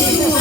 Yeah.